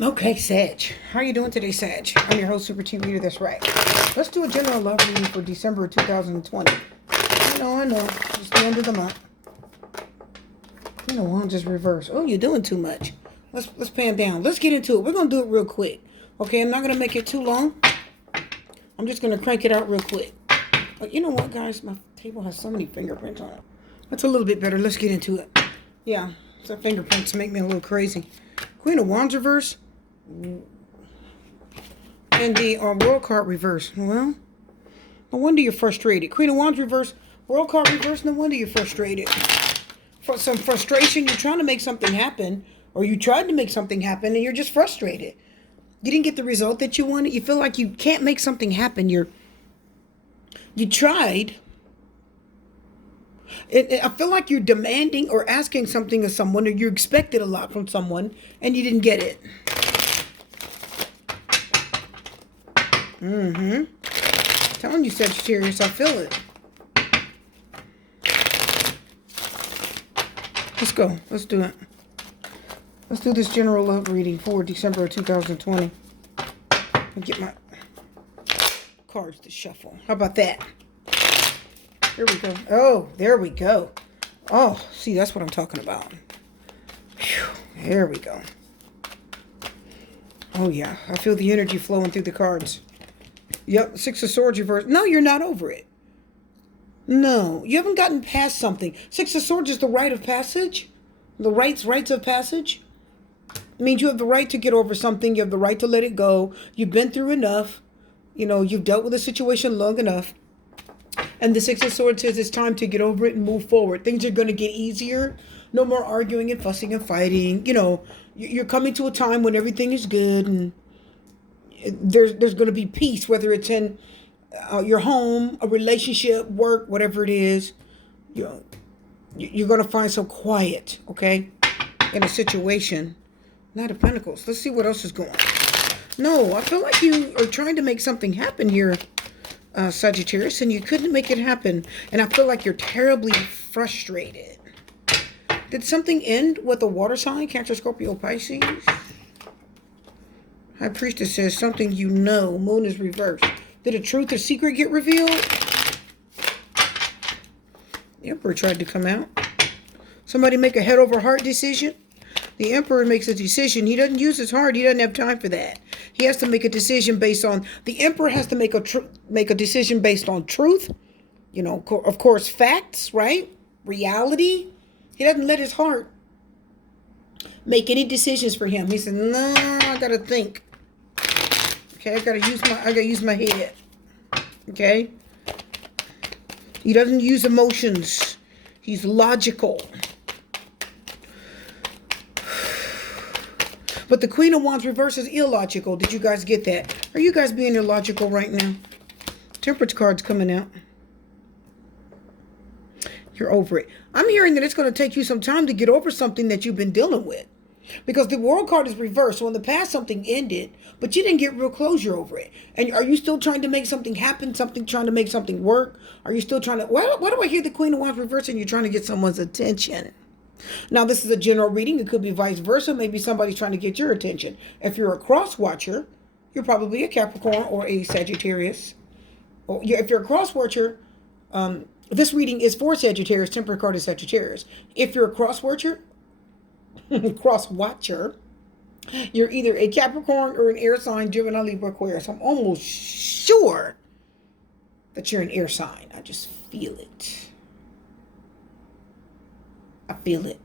Okay, Sag. How are you doing today, Sag? I'm your host, Super T Reader. That's right. Let's do a general love reading for December 2020. I know. It's the end of the month. I'll just reverse. Oh, you're doing too much. Let's pan down. Let's get into it. We're gonna do it real quick. Okay, I'm not gonna make it too long. I'm just gonna crank it out real quick. But you know what, guys? My table has so many fingerprints on it. That's a little bit better. Let's get into it. Yeah, some fingerprints make me a little crazy. Queen of Wands reverse. And the World card reverse. Well, no wonder you're frustrated. Queen of Wands reverse. World card reverse. No wonder you're frustrated. For some frustration, you're trying to make something happen. Or you tried to make something happen and you're just frustrated. You didn't get the result that you wanted. You feel like you can't make something happen. You tried. I feel like you're demanding or asking something of someone, or you expected a lot from someone and you didn't get it. Telling you, Sagittarius, I feel it. Let's go. Let's do it. Let's do this general love reading for December of 2020. And get my cards to shuffle. How about that? Here we go. Oh, there we go. Oh, see, that's what I'm talking about. Whew, there we go. Oh, yeah. I feel the energy flowing through the cards. Yep, Six of Swords reverse. No, you're not over it. No, you haven't gotten past something. Six of Swords is the rite of passage. The rites of passage. It means you have the right to get over something. You have the right to let it go. You've been through enough. You've dealt with a situation long enough. And the Six of Swords says it's time to get over it and move forward. Things are going to get easier. No more arguing and fussing and fighting. You're coming to a time when everything is good and there's going to be peace, whether it's in your home, a relationship, work, whatever it is. You're going to find some quiet, okay, in a situation. Knight of Pentacles. Let's see what else is going on. No, I feel like you are trying to make something happen here, Sagittarius, and you couldn't make it happen. And I feel like you're terribly frustrated. Did something end with a water sign? Cancer, Scorpio, Pisces? High Priestess says something you know. Moon is reversed. Did a truth or secret get revealed? The Emperor tried to come out. Somebody make a head over heart decision? The Emperor makes a decision. He doesn't use his heart. He doesn't have time for that. He has to make a decision based on... The Emperor has to make a decision based on truth. Of course, facts, right? Reality. He doesn't let his heart make any decisions for him. He said, no, I got to think. Okay, I gotta use my head. Okay? He doesn't use emotions. He's logical. But the Queen of Wands reverse is illogical. Did you guys get that? Are you guys being illogical right now? Temperance card's coming out. You're over it. I'm hearing that it's going to take you some time to get over something that you've been dealing with. Because the World card is reversed. So in the past, something ended, but you didn't get real closure over it. And are you still trying to make something happen? Trying to make something work? Are you still trying to... Why do I hear the Queen of Wands reversed and you're trying to get someone's attention? Now, this is a general reading. It could be vice versa. Maybe somebody's trying to get your attention. If you're a cross watcher, you're probably a Capricorn or a Sagittarius. Or if you're a cross watcher, this reading is for Sagittarius. Temperance card is Sagittarius. If you're a cross watcher, you're either a Capricorn or an air sign, Gemini, Libra, Aquarius. I'm almost sure that you're an air sign. I just feel it. I feel it.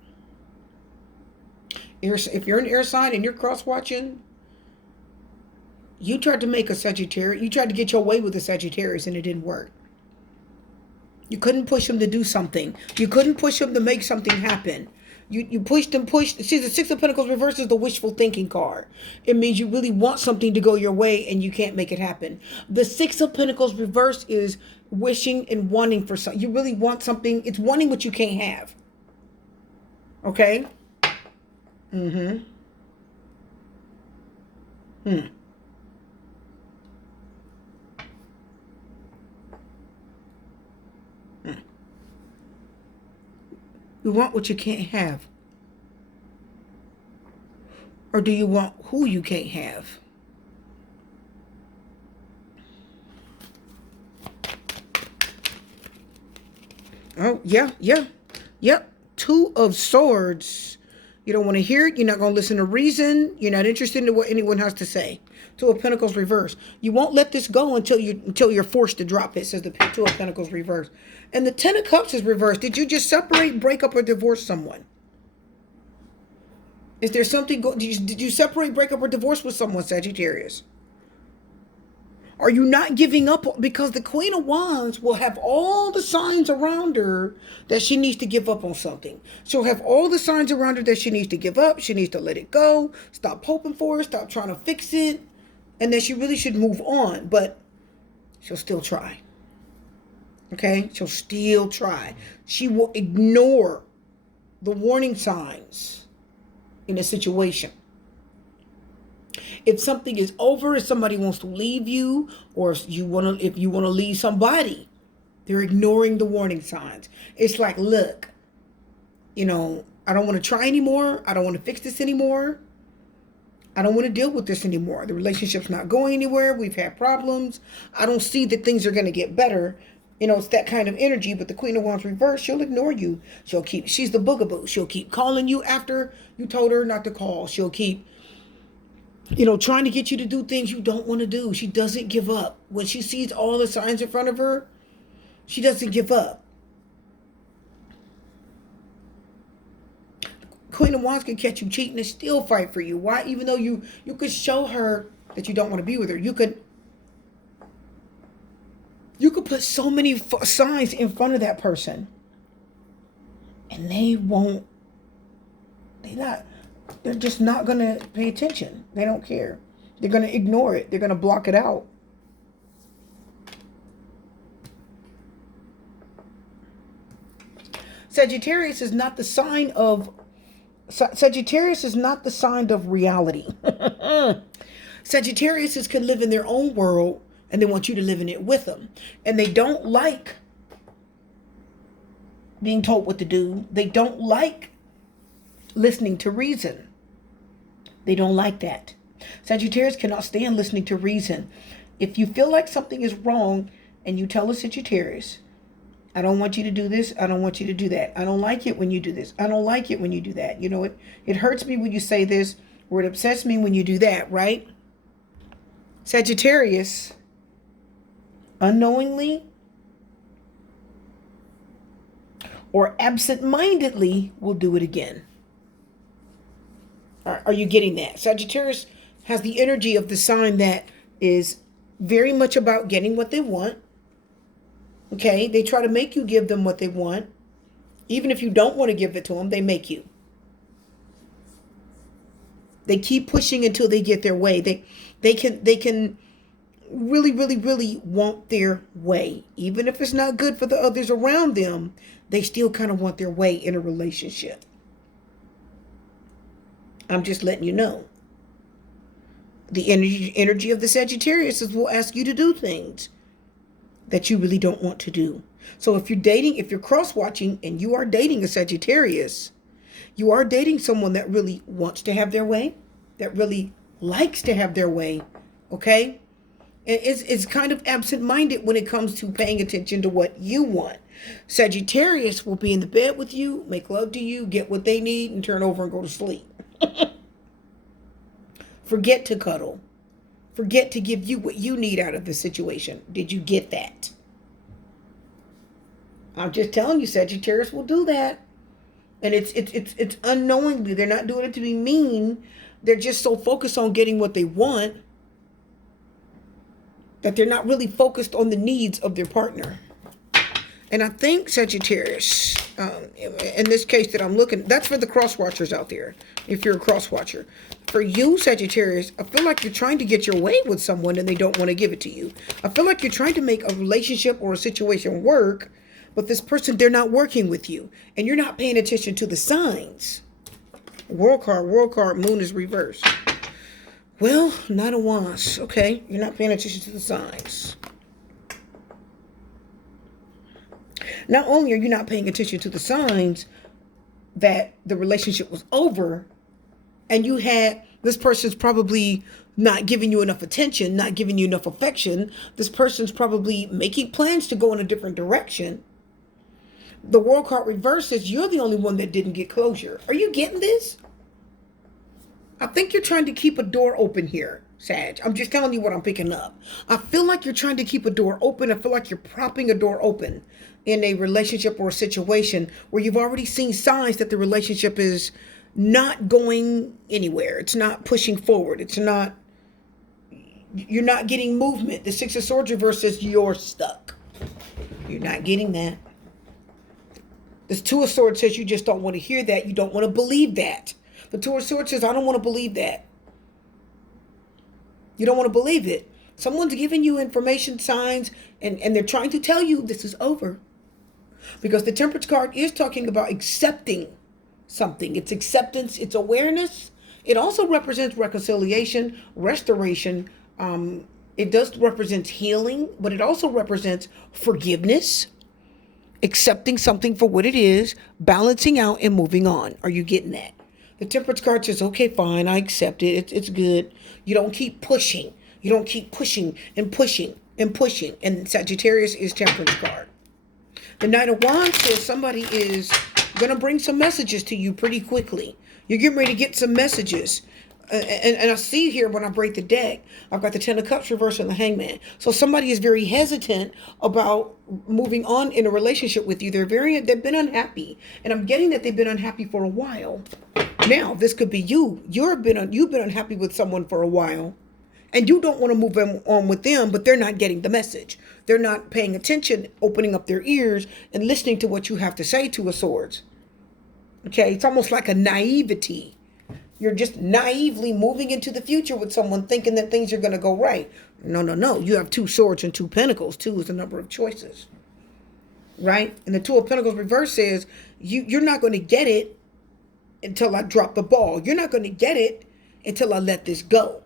If you're an air sign and you're cross watching, you tried to make a Sagittarius. You tried to get your way with a Sagittarius and it didn't work. You couldn't push him to do something. You couldn't push him to make something happen. You pushed and pushed. See, the Six of Pentacles reverse is the wishful thinking card. It means you really want something to go your way and you can't make it happen. The Six of Pentacles reverse is wishing and wanting for something. You really want something. It's wanting what you can't have. Okay? Mm-hmm. You want what you can't have. Or do you want who you can't have? Oh, yeah, yeah. Yep. Two of Swords. You don't want to hear it. You're not going to listen to reason. You're not interested in what anyone has to say. Two of Pentacles reverse. You won't let this go until you're forced to drop it, says the Two of Pentacles reverse. And the Ten of Cups is reversed. Did you just separate, break up, or divorce someone? Is there something did you separate, break up, or divorce with someone, Sagittarius? Are you not giving up? Because the Queen of Wands will have all the signs around her that she needs to give up on something. She'll have all the signs around her that she needs to give up. She needs to let it go. Stop hoping for it. Stop trying to fix it. And that she really should move on. But she'll still try. Okay? She'll still try. She will ignore the warning signs in a situation. If something is over, if somebody wants to leave you, or if you want to leave somebody, they're ignoring the warning signs. It's like, look, I don't want to try anymore. I don't want to fix this anymore. I don't want to deal with this anymore. The relationship's not going anywhere. We've had problems. I don't see that things are going to get better. It's that kind of energy. But the Queen of Wands reverse, she'll ignore you. She's the boogaboo. She'll keep calling you after you told her not to call. She'll keep trying to get you to do things you don't want to do. She doesn't give up. When she sees all the signs in front of her, she doesn't give up. Queen of Wands can catch you cheating and still fight for you. Why? Even though you could show her that you don't want to be with her. You could put so many signs in front of that person. And they're just not going to pay attention. They don't care. They're going to ignore it. They're going to block it out. Sagittarius is not the sign of reality. Sagittarius can live in their own world and they want you to live in it with them. And they don't like being told what to do. They don't like listening to reason. They don't like that. Sagittarius cannot stand listening to reason. If you feel like something is wrong and you tell a Sagittarius, I don't want you to do this. I don't want you to do that. I don't like it when you do this. I don't like it when you do that. It hurts me when you say this, or it upsets me when you do that, right? Sagittarius, unknowingly or absent-mindedly, will do it again. Are you getting that? Sagittarius has the energy of the sign that is very much about getting what they want. Okay? They try to make you give them what they want. Even if you don't want to give it to them, they make you. They keep pushing until they get their way. They can really, really, really want their way. Even if it's not good for the others around them, they still kind of want their way in a relationship. I'm just letting you know. The energy of the Sagittarius will ask you to do things that you really don't want to do. So if you're cross-watching and you are dating a Sagittarius, you are dating someone that really wants to have their way, that really likes to have their way, okay? And it's kind of absent-minded when it comes to paying attention to what you want. Sagittarius will be in the bed with you, make love to you, get what they need, and turn over and go to sleep. Forget to cuddle. Forget to give you what you need out of the situation. Did you get that? I'm just telling you, Sagittarius will do that. And it's unknowingly. They're not doing it to be mean. They're just so focused on getting what they want that they're not really focused on the needs of their partner. And I think Sagittarius, in this case that I'm looking, that's for the cross-watchers out there, if you're a cross-watcher. For you, Sagittarius, I feel like you're trying to get your way with someone and they don't want to give it to you. I feel like you're trying to make a relationship or a situation work, but this person, they're not working with you. And you're not paying attention to the signs. World card, moon is reversed. Well, Knight of Wands. Okay, you're not paying attention to the signs. Not only are you not paying attention to the signs that the relationship was over, and you had This person's probably not giving you enough attention, not giving you enough affection. This person's probably making plans to go in a different direction. The World card reverse says you're the only one that didn't get closure. Are you getting this? I think you're trying to keep a door open here, Sag. I'm just telling you what I'm picking up. I feel like you're trying to keep a door open. I feel like you're propping a door open in a relationship or a situation where you've already seen signs that the relationship is not going anywhere. It's not pushing forward. You're not getting movement. The Six of Swords reverse says you're stuck. You're not getting that. This Two of Swords says you just don't want to hear that. You don't want to believe that. The Two of Swords says, I don't want to believe that. You don't want to believe it. Someone's giving you information, signs, and they're trying to tell you this is over. Because the Temperance card is talking about accepting something. It's acceptance. It's awareness. It also represents reconciliation, restoration. It does represent healing, but it also represents forgiveness, accepting something for what it is, balancing out and moving on. Are you getting that? The Temperance card says, okay, fine, I accept it. It's good. You don't keep pushing. You don't keep pushing and pushing and pushing. And Sagittarius is Temperance card. The Knight of Wands says somebody is going to bring some messages to you pretty quickly. You're getting ready to get some messages. And I see here when I break the deck, I've got the Ten of Cups reversed and the Hangman. So somebody is very hesitant about moving on in a relationship with you. They've been unhappy. And I'm getting that they've been unhappy for a while. Now, this could be you. You've been unhappy with someone for a while. And you don't want to move on with them, but they're not getting the message. They're not paying attention, opening up their ears, and listening to what you have to say, Two of Swords. Okay, it's almost like a naivety. You're just naively moving into the future with someone thinking that things are going to go right. No. You have Two Swords and Two Pentacles. Two is the number of choices. Right? And the Two of Pentacles reverse says, you're not going to get it until I drop the ball. You're not going to get it until I let this go.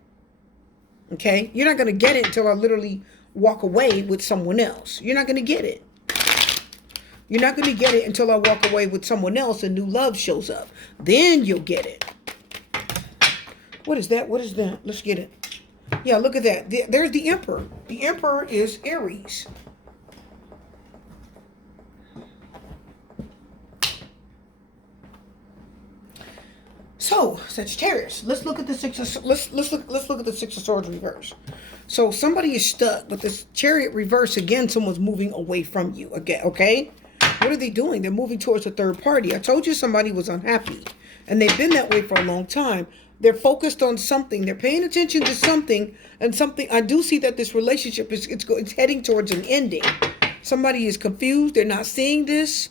Okay? You're not going to get it until I literally walk away with someone else. You're not going to get it. You're not going to get it until I walk away with someone else and new love shows up. Then you'll get it. What is that? What is that? Let's get it. Yeah, look at that. There's the Emperor. The Emperor is Aries. So, Sagittarius, let's look at the let's look at the Six of Swords reverse. So somebody is stuck, but this Chariot reverse again, someone's moving away from you again, okay? What are they doing? They're moving towards a third party. I told you somebody was unhappy, and they've been that way for a long time. They're focused on something. They're paying attention to something, and something. I do see that this relationship it's heading towards an ending. Somebody is confused. They're not seeing this.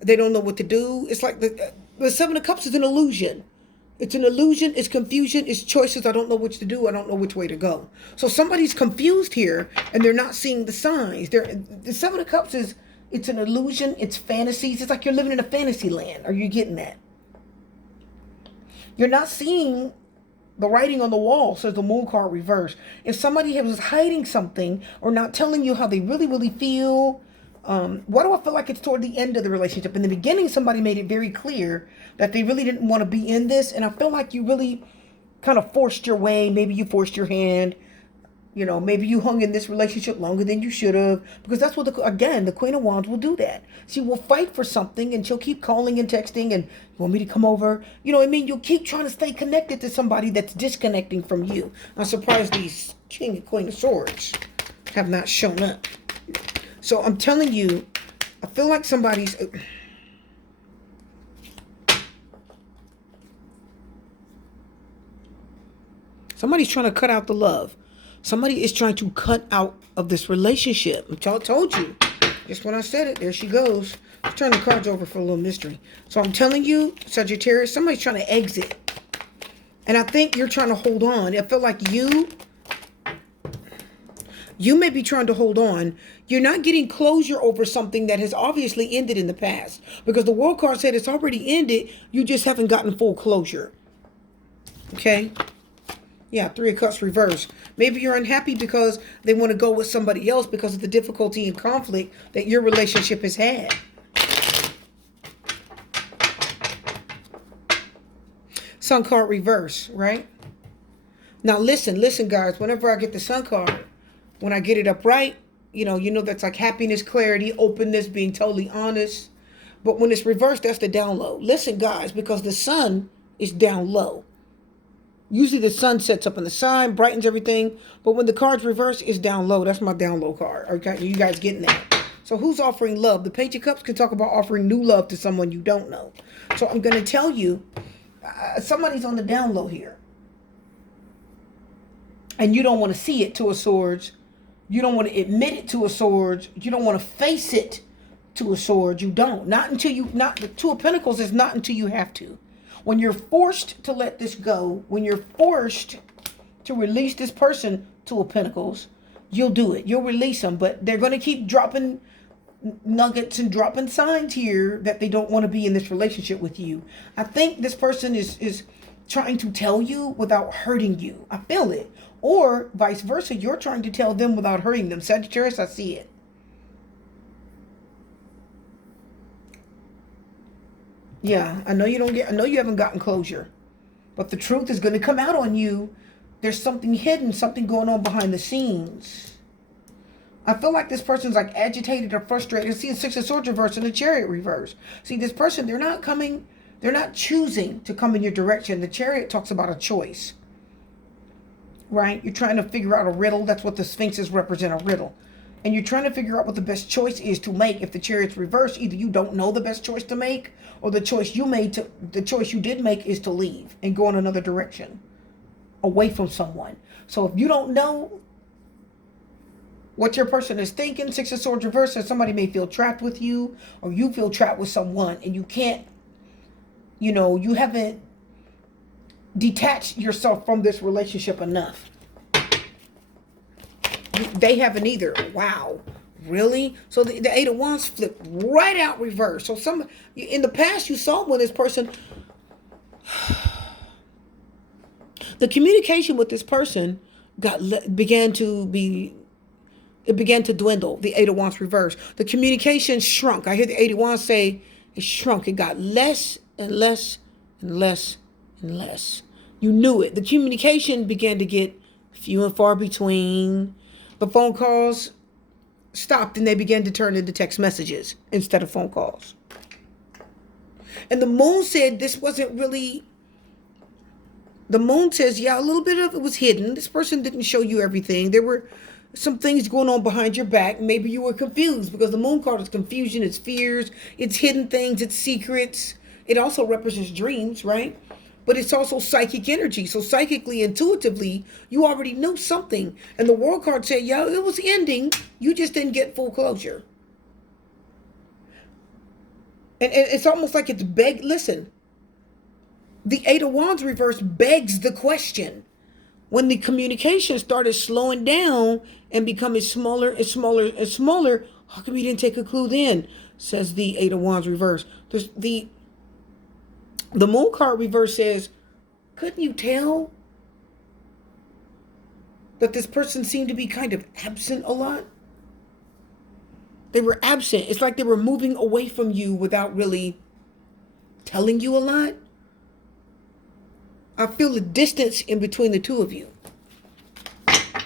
They don't know what to do. It's like the Seven of Cups is an illusion. It's an illusion. It's confusion. It's choices. I don't know which to do. I don't know which way to go. So somebody's confused here, and they're not seeing the signs. The Seven of Cups it's an illusion. It's fantasies. It's like you're living in a fantasy land. Are you getting that? You're not seeing the writing on the wall, says the Moon card reverse. If somebody was hiding something or not telling you how they really, really feel, why do I feel like it's toward the end of the relationship? In the beginning, somebody made it very clear that they really didn't want to be in this. And I feel like you really kind of forced your way. Maybe you forced your hand. You know, maybe you hung in this relationship longer than you should have. Because that's what, the Queen of Wands will do that. She will fight for something and she'll keep calling and texting and, you want me to come over? You know what I mean? You'll keep trying to stay connected to somebody that's disconnecting from you. I'm surprised these King and Queen of Swords have not shown up. So I'm telling you, I feel like somebody's trying to cut out the love. Somebody is trying to cut out of this relationship. I told you. Just when I said it, there she goes. Let's turn the cards over for a little mystery. So I'm telling you, Sagittarius, somebody's trying to exit. And I think you're trying to hold on. I feel like you may be trying to hold on. You're not getting closure over something that has obviously ended in the past. Because the World card said it's already ended. You just haven't gotten full closure. Okay? Yeah, Three of Cups reverse. Maybe you're unhappy because they want to go with somebody else because of the difficulty and conflict that your relationship has had. Sun card reverse, right? Now listen, guys. Whenever I get the Sun card, when I get it upright, that's like happiness, clarity, openness, being totally honest. But when it's reversed, that's the down low. Listen, guys, because the Sun is down low. Usually the Sun sets up on the side, brightens everything. But when the card's reversed, it's down low. That's my down low card. Okay, you guys getting that? So who's offering love? The Page of Cups can talk about offering new love to someone you don't know. So I'm going to tell you, somebody's on the down low here. And you don't want to see it, Two of Swords. You don't want to admit it, Two of Swords. You don't want to face it, Two of Swords. You don't. The Two of Pentacles is not until you have to. When you're forced to let this go, when you're forced to release this person, Two of Pentacles, you'll do it. You'll release them. But they're going to keep dropping nuggets and dropping signs here that they don't want to be in this relationship with you. I think this person is trying to tell you without hurting you. I feel it. Or vice versa, you're trying to tell them without hurting them. Sagittarius, I see it. Yeah, I know you haven't gotten closure. But the truth is going to come out on you. There's something hidden, something going on behind the scenes. I feel like this person's like agitated or frustrated. I see a Six of Swords reverse and a Chariot reverse. See, this person, they're not choosing to come in your direction. The Chariot talks about a choice. Right? You're trying to figure out a riddle. That's what the Sphinxes represent, a riddle. And you're trying to figure out what the best choice is to make. If the Chariot's reversed, either you don't know the best choice to make, or the choice you did make is to leave and go in another direction, away from someone. So if you don't know what your person is thinking, Six of Swords reversed, and somebody may feel trapped with you, or you feel trapped with someone, and you can't, you haven't detach yourself from this relationship enough. They haven't either. Wow. Really? So the Eight of Wands flipped right out reverse. So in the past you saw when this person, the communication with this person began to dwindle. The Eight of Wands reverse. The communication shrunk. I hear the Eight of Wands say it shrunk. It got less and less and less and less. You knew it. The communication began to get few and far between. The phone calls stopped and they began to turn into text messages instead of phone calls. And the moon said this wasn't really. The moon says, yeah, a little bit of it was hidden. This person didn't show you everything. There were some things going on behind your back. Maybe you were confused because the moon card is confusion, it's fears, it's hidden things, it's secrets. It also represents dreams, right? But it's also psychic energy. So psychically, intuitively, you already knew something. And the World card said, yeah, it was ending. You just didn't get full closure. And it's almost like it's listen, the Eight of Wands reverse begs the question. When the communication started slowing down and becoming smaller and smaller and smaller, how come you didn't take a clue then? Says the Eight of Wands reverse. The Moon card reverse says, couldn't you tell that this person seemed to be kind of absent a lot? They were absent. It's like they were moving away from you without really telling you a lot. I feel the distance in between the two of you. The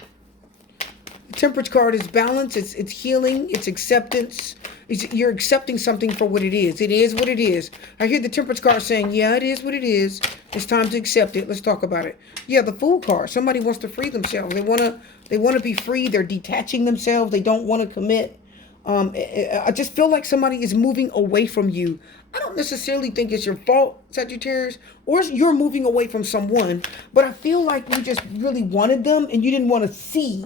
Temperance card is balance. It's healing. It's acceptance. You're accepting something for what it is. It is what it is. I hear the Temperance card saying, yeah, it is what it is. It's time to accept it. Let's talk about it. Yeah, the Fool card. Somebody wants to free themselves. They want to be free. They're detaching themselves. They don't want to commit. I just feel like somebody is moving away from you. I don't necessarily think it's your fault, Sagittarius, or you're moving away from someone, but I feel like you just really wanted them and you didn't want to see.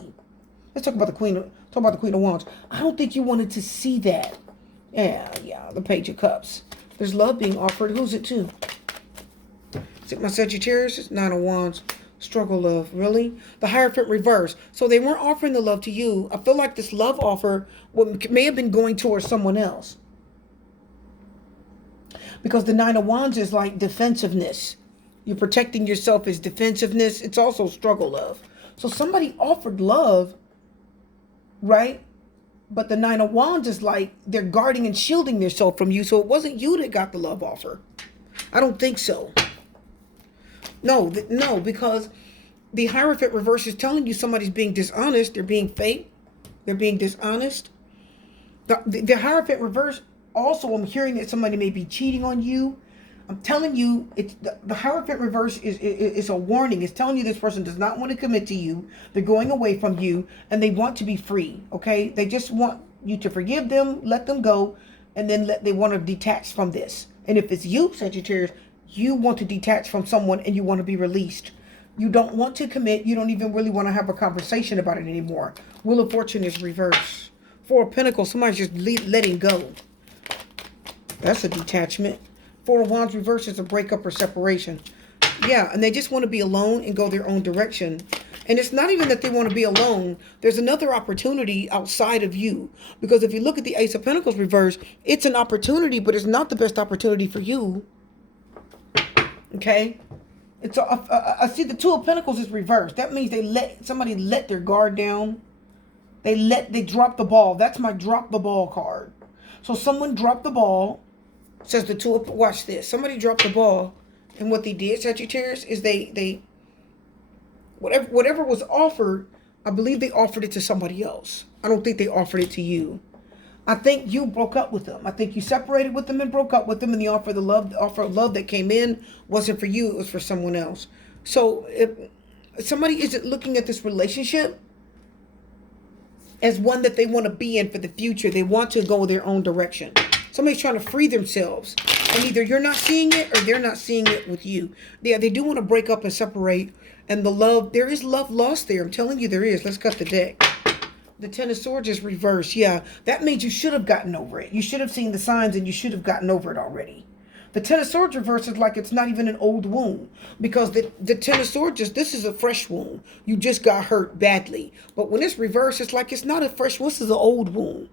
Let's talk about the Queen of Wands. I don't think you wanted to see that. Yeah, the Page of Cups. There's love being offered. Who's it to? Is it my Sagittarius? It's Nine of Wands. Struggle love. Really? The Hierophant reverse. So they weren't offering the love to you. I feel like this love offer may have been going towards someone else. Because the Nine of Wands is like defensiveness. You're protecting yourself as defensiveness. It's also struggle love. So somebody offered love, right? But the Nine of Wands is like they're guarding and shielding themselves from you. So it wasn't you that got the love offer. I don't think so. No, because The Hierophant reverse is telling you somebody's being dishonest. They're being fake. They're being dishonest. The Hierophant reverse, also, I'm hearing that somebody may be cheating on you. I'm telling you, it's the Hierophant reverse is a warning. It's telling you this person does not want to commit to you. They're going away from you, and they want to be free. Okay, they just want you to forgive them, let them go, and then they want to detach from this. And if it's you, Sagittarius, you want to detach from someone and you want to be released. You don't want to commit. You don't even really want to have a conversation about it anymore. Wheel of Fortune is reversed. Four of Pentacles, somebody's just letting go. That's a detachment. Four of Wands reverse is a breakup or separation. Yeah, and they just want to be alone and go their own direction. And it's not even that they want to be alone. There's another opportunity outside of you. Because if you look at the Ace of Pentacles reverse, it's an opportunity, but it's not the best opportunity for you. Okay? I see the Two of Pentacles is reversed. That means somebody let their guard down. They dropped the ball. That's my drop the ball card. So someone dropped the ball. Says the Two of, watch this. Somebody dropped the ball. And what they did, Sagittarius, is they whatever was offered, I believe they offered it to somebody else. I don't think they offered it to you. I think you broke up with them. I think you separated with them and broke up with them, and the offer of love that came in wasn't for you, it was for someone else. So if somebody isn't looking at this relationship as one that they want to be in for the future, they want to go their own direction. Somebody's trying to free themselves. And either you're not seeing it or they're not seeing it with you. Yeah, they do want to break up and separate. And the love, there is love lost there. I'm telling you there is. Let's cut the deck. The Ten of Swords is reversed. Yeah, that means you should have gotten over it. You should have seen the signs and you should have gotten over it already. The Ten of Swords reversed is like it's not even an old wound. Because the Ten of Swords, this is a fresh wound. You just got hurt badly. But when it's reversed, it's like it's not a fresh wound. This is an old wound.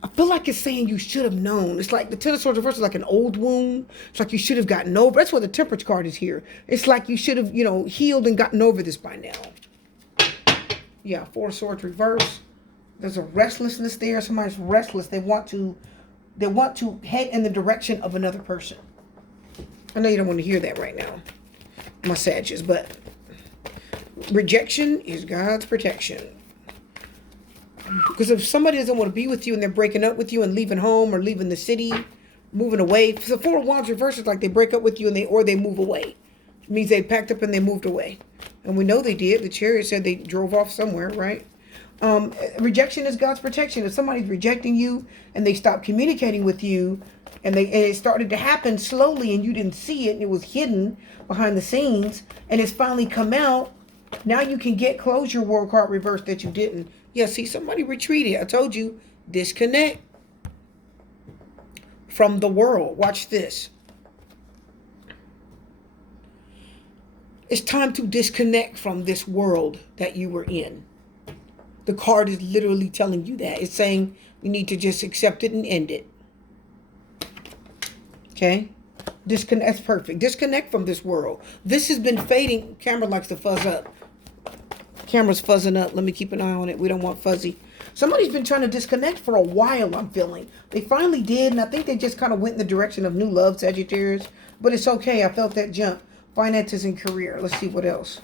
I feel like it's saying you should have known. It's like the Ten of Swords reverse is like an old wound. It's like you should have gotten over. That's why the Temperance card is here. It's like you should have, healed and gotten over this by now. Yeah, Four of Swords reverse. There's a restlessness there. Somebody's restless. They want to head in the direction of another person. I know you don't want to hear that right now, my Sagittarius, but rejection is God's protection. Because if somebody doesn't want to be with you and they're breaking up with you and leaving home or leaving the city, moving away. So Four of Wands reverse is like they break up with you and they move away. It means they packed up and they moved away. And we know they did. The Chariot said they drove off somewhere, right? Rejection is God's protection. If somebody's rejecting you and they stop communicating with you and it started to happen slowly and you didn't see it and it was hidden behind the scenes and it's finally come out, now you can get closure, World card reverse, that you didn't. Yeah, see, somebody retreated. I told you, disconnect from the world. Watch this. It's time to disconnect from this world that you were in. The card is literally telling you that. It's saying you need to just accept it and end it. Okay? Disconnect. That's perfect. Disconnect from this world. This has been fading. Camera likes to fuzz up. Camera's fuzzing up. Let me keep an eye on it. We don't want fuzzy. Somebody's been trying to disconnect for a while, I'm feeling. They finally did, and I think they just kind of went in the direction of new love, Sagittarius. But it's okay. I felt that jump. Finances and career. Let's see what else.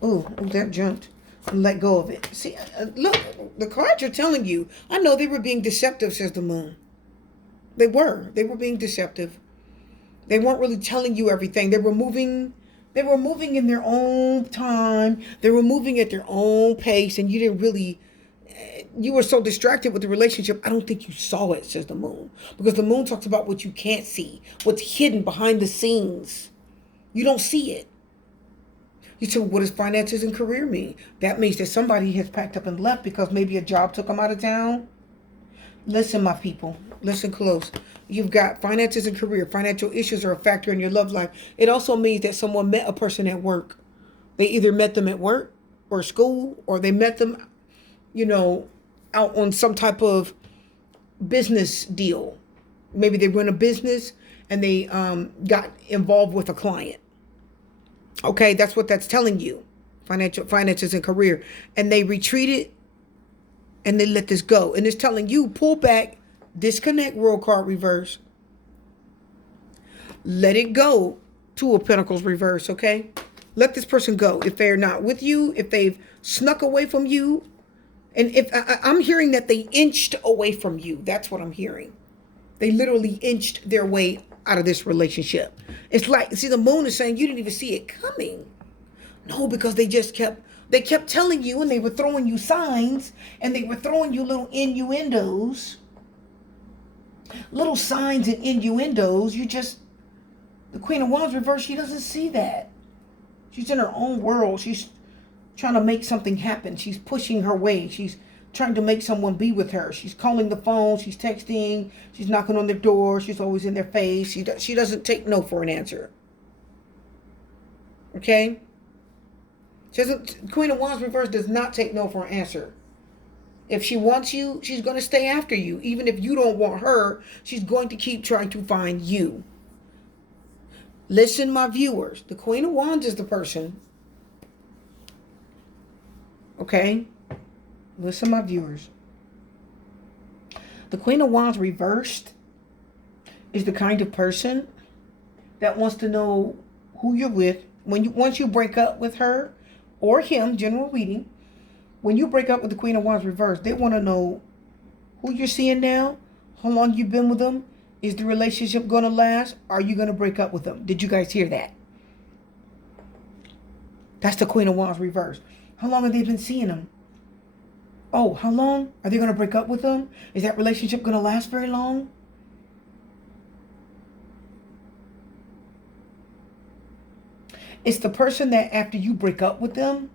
Oh, that jumped. And let go of it. See, look, the cards are telling you. I know they were being deceptive, says the moon. They were. They were being deceptive. They weren't really telling you everything. They were moving in their own time. They were moving at their own pace, and you were so distracted with the relationship, I don't think you saw it, says the moon. Because the moon talks about what you can't see, what's hidden behind the scenes. You don't see it. You said, what does finances and career mean? That means that somebody has packed up and left because maybe a job took them out of town. Listen, my people. Listen close. You've got finances and career. Financial issues are a factor in your love life. It also means that someone met a person at work. They either met them at work or school, or they met them, out on some type of business deal. Maybe they run a business and they got involved with a client. Okay, that's what that's telling you. Finances and career. And they retreated and they let this go. And it's telling you, pull back, disconnect, World card reverse. Let it go. Two of Pentacles reverse, okay? Let this person go. If they're not with you, if they've snuck away from you, and if I'm hearing that they inched away from you. That's what I'm hearing. They literally inched their way out of this relationship. It's like, see, the moon is saying you didn't even see it coming. No, because they kept telling you, and they were throwing you signs, and they were throwing you little innuendos, little signs and innuendos. The Queen of Wands reverse, she doesn't see that. She's in her own world. She's trying to make something happen. She's pushing her way. She's trying to make someone be with her. She's calling the phone. She's texting. She's knocking on their door. She's always in their face. She doesn't take no for an answer. Okay? Queen of Wands reverse does not take no for an answer. If she wants you, she's going to stay after you. Even if you don't want her, she's going to keep trying to find you. Listen, my viewers. The Queen of Wands is the person. Okay? Listen, my viewers. The Queen of Wands reversed is the kind of person that wants to know who you're with. Once you break up with her or him, general reading, when you break up with the Queen of Wands reversed, they want to know who you're seeing now, how long you've been with them. Is the relationship going to last? Are you going to break up with them? Did you guys hear that? That's the Queen of Wands reversed. How long have they been seeing them? Oh, how long? Are they going to break up with them? Is that relationship going to last very long? It's the person that after you break up with them,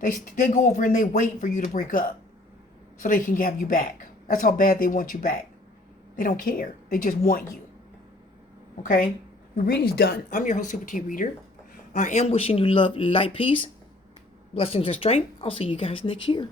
they go over and they wait for you to break up so they can have you back. That's how bad they want you back. They don't care. They just want you. Okay? Your reading's done. I'm your host, Super T Reader. I am wishing you love, light, peace, blessings, and strength. I'll see you guys next year.